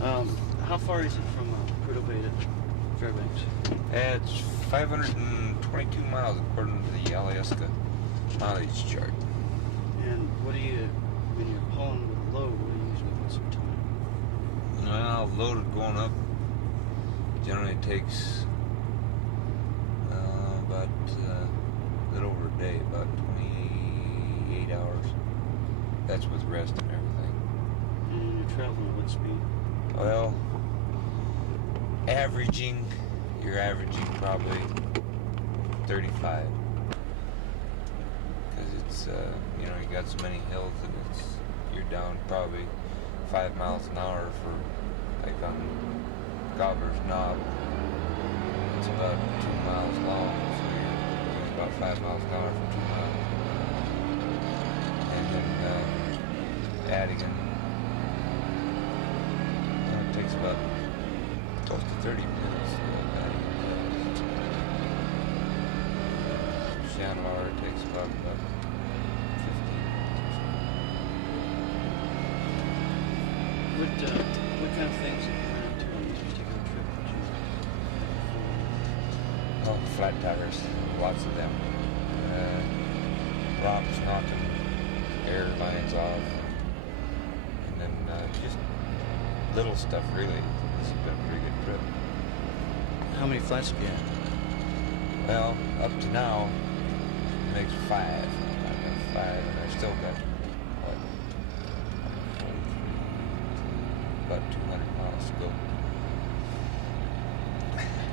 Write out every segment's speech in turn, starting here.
How far is it from Prudhoe Bay to Fairbanks? It's 522 miles according to the Alyeska mileage chart. And what do you, when you're pulling with a load, what do you usually put some time? Well, loaded going up generally takes about a little over a day, about 28 hours. That's with rest and everything. And you're traveling at what speed? Well, you're averaging probably 35. Because it's, you got so many hills and you're down probably 5 miles an hour for, like on Gobbler's Knob. It's about 2 miles long, so you're about 5 miles an hour for 2 miles. And then Adigan, it takes about close to 30 minutes. Shanawara takes about 15 minutes. What kind of things have you run into on this particular trip? Oh, flat tires, lots of them. Rocks knocking air lines off, and then just little stuff. Really, this has been a pretty good trip. How many flats have you had? Well, up to now, it makes 5. I've got 5, and I've still got about 200 miles to go.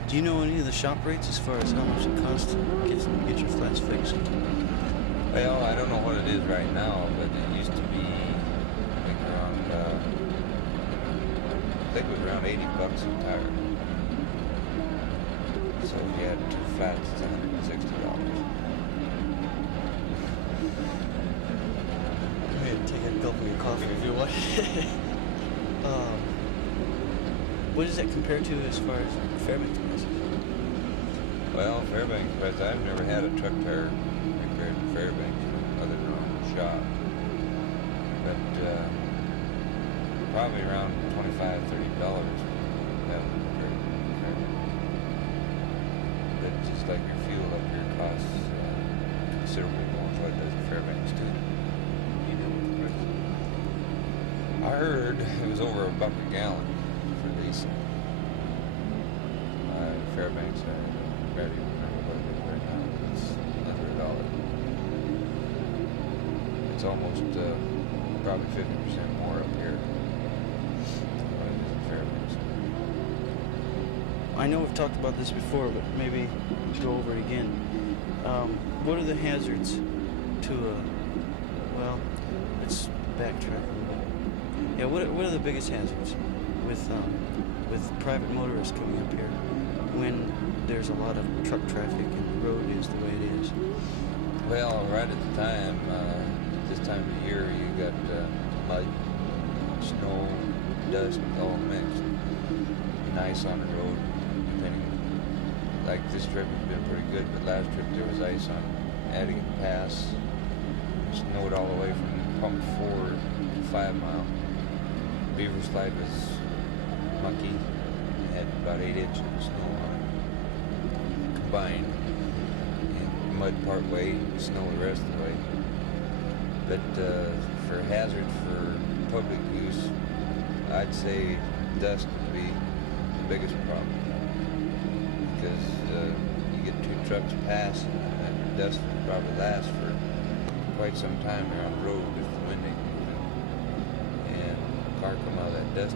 Do you know any of the shop rates as far as how much it costs to get your flats fixed? Well, I don't know what it is right now, but it used to be, I think around, it was around $80 a tire. So if you had 2 flats, it's $160. Go ahead, take a gulp of your coffee if you want. What does that compare to as far as Fairbanks prices? Well, Fairbanks prices, I've never had a truck tire repaired in Fairbanks other than on the shop. But probably around $25, $30 have it repaired in Fairbanks. But just like your fuel up here costs considerably more than what it does in Fairbanks too. You know what the price is? I heard it was over $1 a gallon for diesel. Fairbanks, I barely remember what it is right now. It's under $1. It's almost probably 50% more up here than what it is in Fairbanks. I know we've talked about this before, but maybe go over it again. What are the hazards to well, let's backtrack a little bit. Yeah, what are the biggest hazards with private motorists coming up here when there's a lot of truck traffic and the road is the way it is? Well, right at the time, this time of year, you got mud, snow, dust, all mixed, and ice on the road. Depending, like this trip has been pretty good, but last trip there was ice on Adigan Pass. It snowed all the way from Pump 4 to 5 Mile. Beaver Slide was mucky. It had about 8 inches of snow on it combined. And mud part way, snow the rest of the way. But for hazard for public use, I'd say dust would be the biggest problem. Because you get 2 trucks pass and that dust would probably last for quite some time around the road if the wind ain't moving. And a car come out of that dust,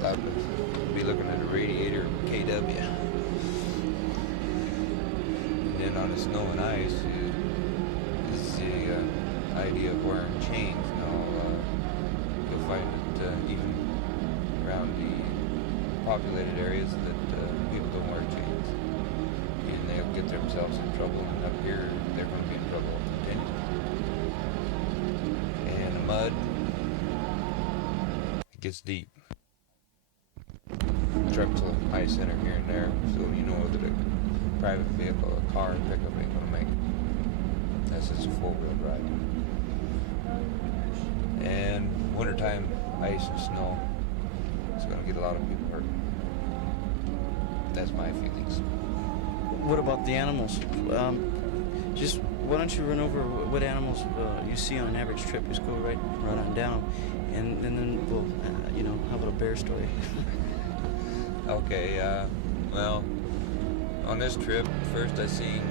liable to be looking at a radiator KW. And then on the snow and ice, this is the idea of wearing chains. You'll find that even around the populated areas that people don't wear chains. And they'll get themselves in trouble, and up here they're going to be in trouble continually. And the mud, it gets deep. Trucks will ice enter here and there, so you know that a private vehicle, a car, a pickup ain't going to make it. That's just a 4-wheel drive. And wintertime, ice and snow, going to get a lot of people hurt. That's my feelings. What about the animals? Just why don't you run over what animals you see on an average trip? Just go right on down, and then we'll, how about a bear story? Okay, well, on this trip, first I seen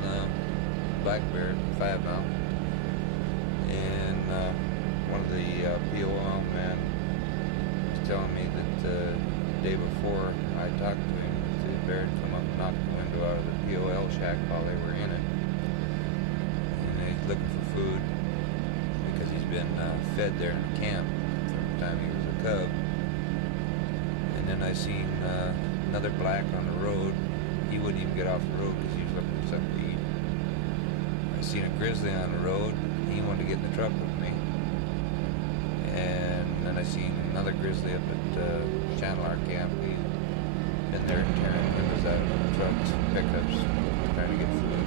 black bear, 5 mile, and one of the POL men was telling me that the day before I talked to him, the bear had come up and knocked the window out of the POL shack while they were in it, and he's looking for food because he's been fed there in camp from the time he was a cub. And then I seen another black on the road. He wouldn't even get off the road because he was looking for something to eat. I seen a grizzly on the road. He wanted to get in the truck with me. And then I seen another grizzly up at Channel Arc Camp. He'd been there tearing windows out of trucks and pickups, trying to get food.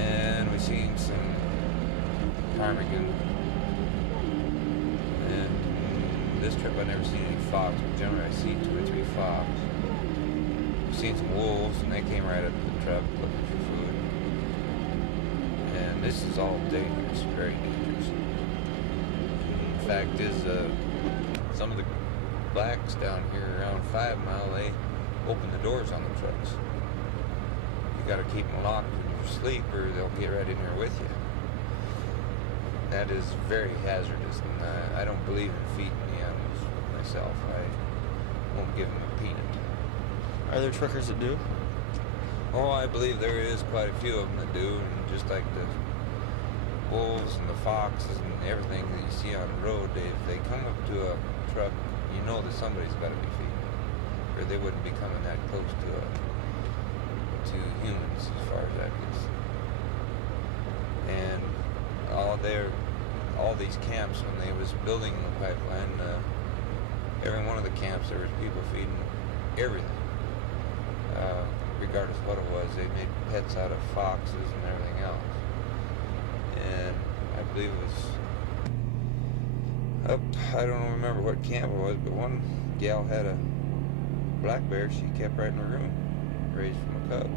And we seen some ptarmigan. And this trip I never seen any fox, but generally I see 2 or 3 fox. We've seen some wolves, and they came right up to the truck looking for food. And this is all dangerous, very dangerous. The fact is, some of the blacks down here around 5 mile, they open the doors on the trucks. You got to keep them locked when you're asleep, or they'll get right in here with you. That is very hazardous, and I don't believe in feeding the animals myself. I won't give them a peanut. Are there truckers that do? Oh, I believe there is quite a few of them that do, and just like the wolves and the foxes and everything that you see on the road, if they come up to a truck, you know that somebody's got to be feeding, or they wouldn't be coming that close to humans as far as that goes. And all these camps, when they was building the pipeline, every one of the camps there was people feeding everything. Regardless of what it was, they made pets out of foxes and everything else. And I believe it was I don't remember what camp it was, but one gal had a black bear she kept right in her room, raised from a cub.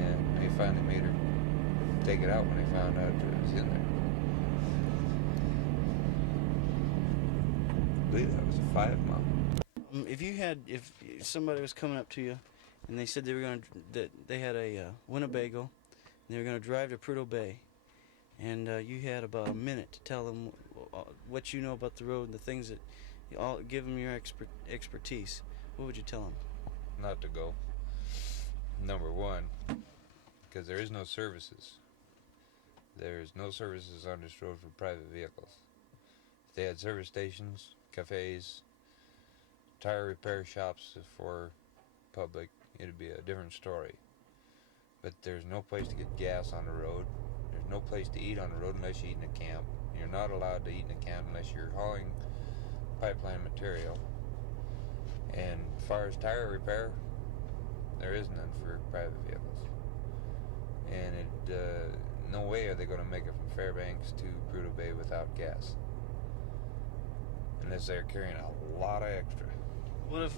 And they finally made her take it out when they found out it was in there. I believe that was a 5 mile. If somebody was coming up to you and they said they had a Winnebago and they were going to drive to Prudhoe Bay, and you had about a minute to tell them what you know about the road and the things that give them your expertise, what would you tell them? Not to go. Number one, because there is no services. There's no services on this road for private vehicles. If they had service stations, cafes, tire repair shops for public, it'd be a different story. But there's no place to get gas on the road. There's no place to eat on the road unless you eat in a camp. You're not allowed to eat in a camp unless you're hauling pipeline material. And as far as tire repair, there is none for private vehicles. And no way are they going to make it from Fairbanks to Prudhoe Bay without gas, unless they're carrying a lot of extra. What if,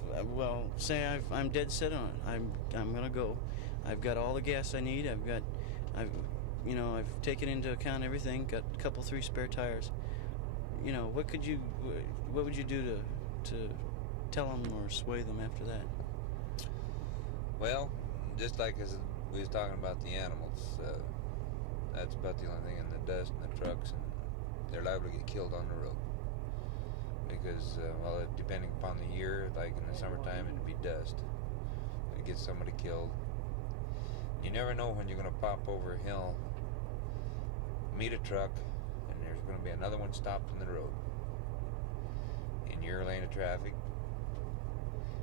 say I'm dead set on it. I'm gonna go. I've got all the gas I need. I've taken into account everything. Got a couple, 3 spare tires. What would you do to tell them or sway them after that? Well, just like as we was talking about the animals, that's about the only thing in the dust and the trucks, and they're liable to get killed on the road. Because, depending upon the year, like in the summertime, it'd be dust. It'd get somebody killed. You never know when you're going to pop over a hill, meet a truck, and there's going to be another one stopped in the road in your lane of traffic.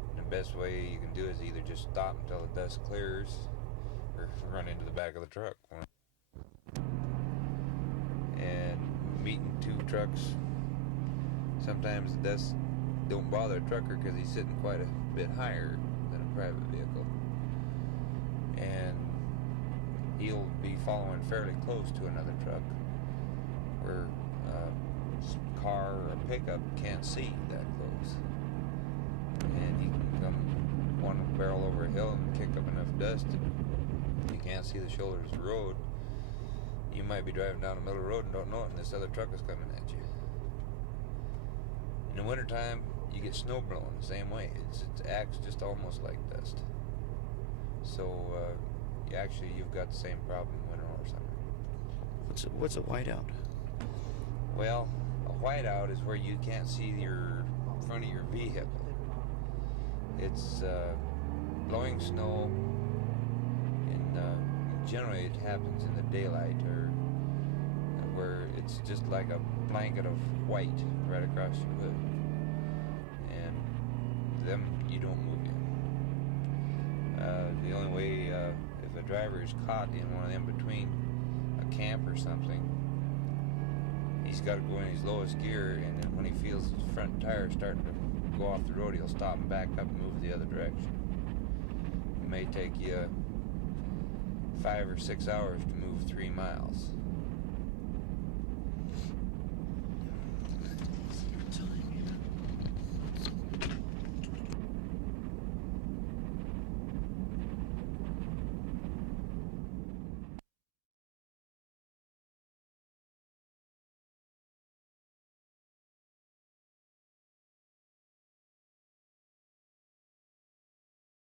And the best way you can do is either just stop until the dust clears, or run into the back of the truck. And meeting 2 trucks, sometimes the dust don't bother a trucker because he's sitting quite a bit higher than a private vehicle. And he'll be following fairly close to another truck where car or a pickup can't see that close. And he can come one barrel over a hill and kick up enough dust that you can't see the shoulders of the road. You might be driving down the middle of the road and don't know it, and this other truck is coming at you. In the wintertime, you get snow blowing the same way. It acts just almost like dust. So you've got the same problem winter or summer. What's a whiteout? Well, a whiteout is where you can't see your front of your vehicle. It's blowing snow, and generally it happens in the daylight, or where it's just like a blanket of white right across your hood, and them you don't move in. The only way, if a driver is caught in one of them between a camp or something, he's got to go in his lowest gear, and then when he feels his front tire starting to go off the road, he'll stop and back up and move the other direction. It may take you 5 or 6 hours to move 3 miles.